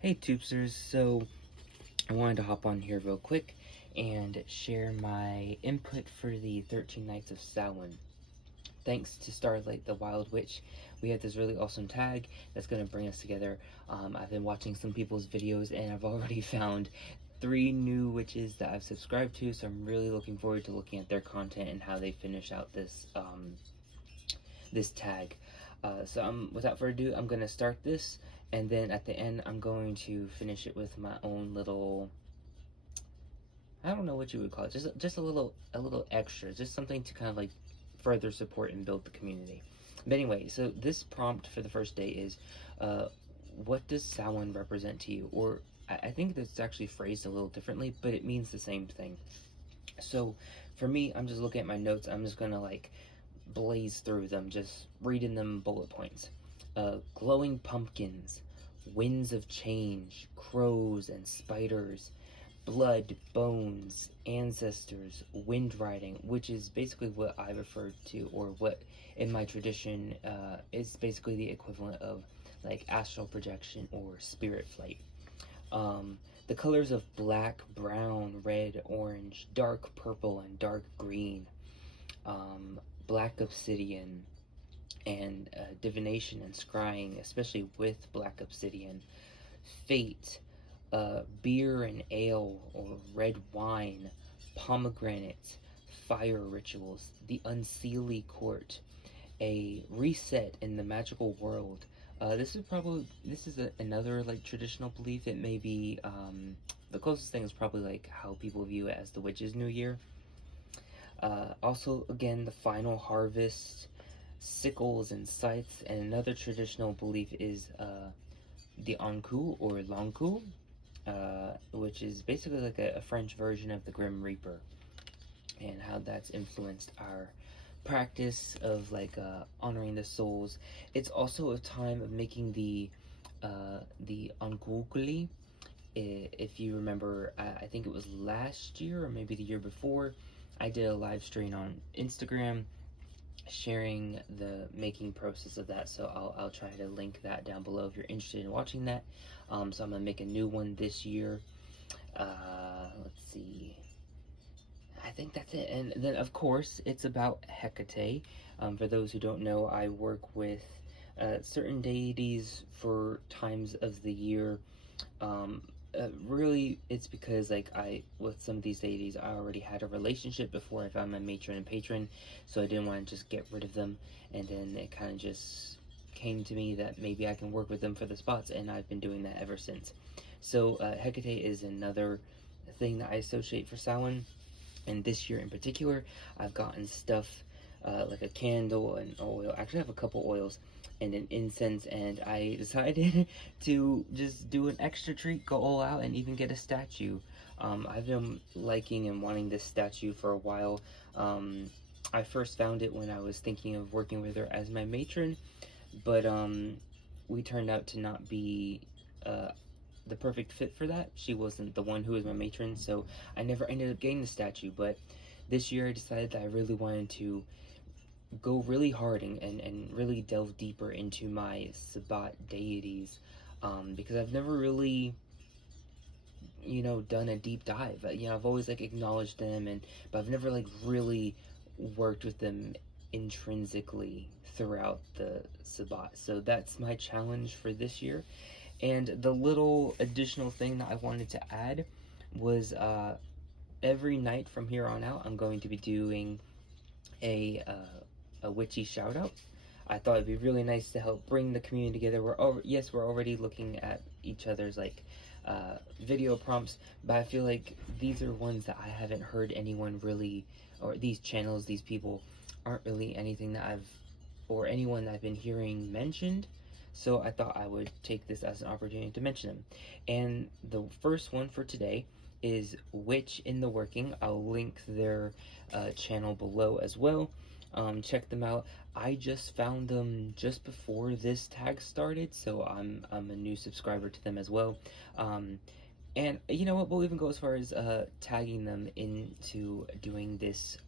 Hey Tubesters, so I wanted to hop on here real quick and share my input for the 13 Nights of Samhain. Thanks to Starlight the Wild Witch, we have this really awesome tag that's going to bring us together. I've been watching some people's videos and I've already found 3 new witches that I've subscribed to, so I'm really looking forward to looking at their content and how they finish out this tag. Without further ado, I'm going to start this, and then at the end I'm going to finish it with my own little, I don't know what you would call it, just a little extra, just something to kind of like further support and build the community. But anyway, so this prompt for the first day is, what does Samhain represent to you? Or I think that's actually phrased a little differently, but it means the same thing. So for me, I'm just looking at my notes. I'm just gonna like blaze through them, just reading them bullet points. Glowing pumpkins, winds of change, crows and spiders, blood, bones, ancestors, wind riding, which is basically what I refer to, or what in my tradition is basically the equivalent of like astral projection or spirit flight. The colors of black, brown, red, orange, dark purple, and dark green, black obsidian, and divination and scrying, especially with black obsidian, fate, beer and ale or red wine, pomegranate, fire rituals, the unseelie court, a reset in the magical world. This is another like traditional belief. It may be the closest thing is probably like how people view it as the witch's new year. Also, again, the final harvest, sickles and scythes, and another traditional belief is the Ankou or Lankou, which is basically like a French version of the Grim Reaper, and how that's influenced our practice of like honoring the souls. It's also a time of making the Ankoukuli. If you remember, I think it was last year or maybe the year before, I did a live stream on Instagram sharing the making process of that, so I'll try to link that down below if you're interested in watching that. So I'm gonna make a new one this year. Let's see. I think that's it. And then, of course, it's about Hecate. For those who don't know, I work with certain deities for times of the year. Really, it's because like with some of these deities, I already had a relationship before I found my matron and patron, so I didn't want to just get rid of them. And then it kind of just came to me that maybe I can work with them for the spots, and I've been doing that ever since. So Hecate is another thing that I associate for Samhain. And this year in particular, I've gotten stuff like a candle and oil. Actually, I have a couple oils and an incense, and I decided to just do an extra treat, go all out, and even get a statue. I've been liking and wanting this statue for a while. I first found it when I was thinking of working with her as my matron, but we turned out to not be the perfect fit for that. She wasn't the one who was my matron, so I never ended up getting the statue. But this year I decided that I really wanted to go really hard and really delve deeper into my Sabbat deities, because I've never really, done a deep dive. I've always like acknowledged them, but I've never like really worked with them intrinsically throughout the Sabbat. So that's my challenge for this year. And the little additional thing that I wanted to add was every night from here on out, I'm going to be doing a witchy shout out. I thought it'd be really nice to help bring the community together. We're already looking at each other's like video prompts, but I feel like these are ones that I haven't heard anyone really, or these channels, these people aren't really anything that anyone that I've been hearing mentioned. So I thought I would take this as an opportunity to mention them. And the first one for today is Witch in the Working. I'll link their channel below as well. Check them out. I just found them just before this tag started, so I'm a new subscriber to them as well. And you know what, we'll even go as far as tagging them into doing this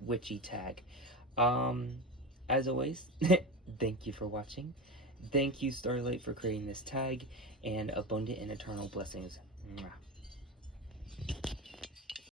witchy tag. As always, thank you for watching. Thank you, Starlight, for creating this tag, and abundant and eternal blessings. Mwah.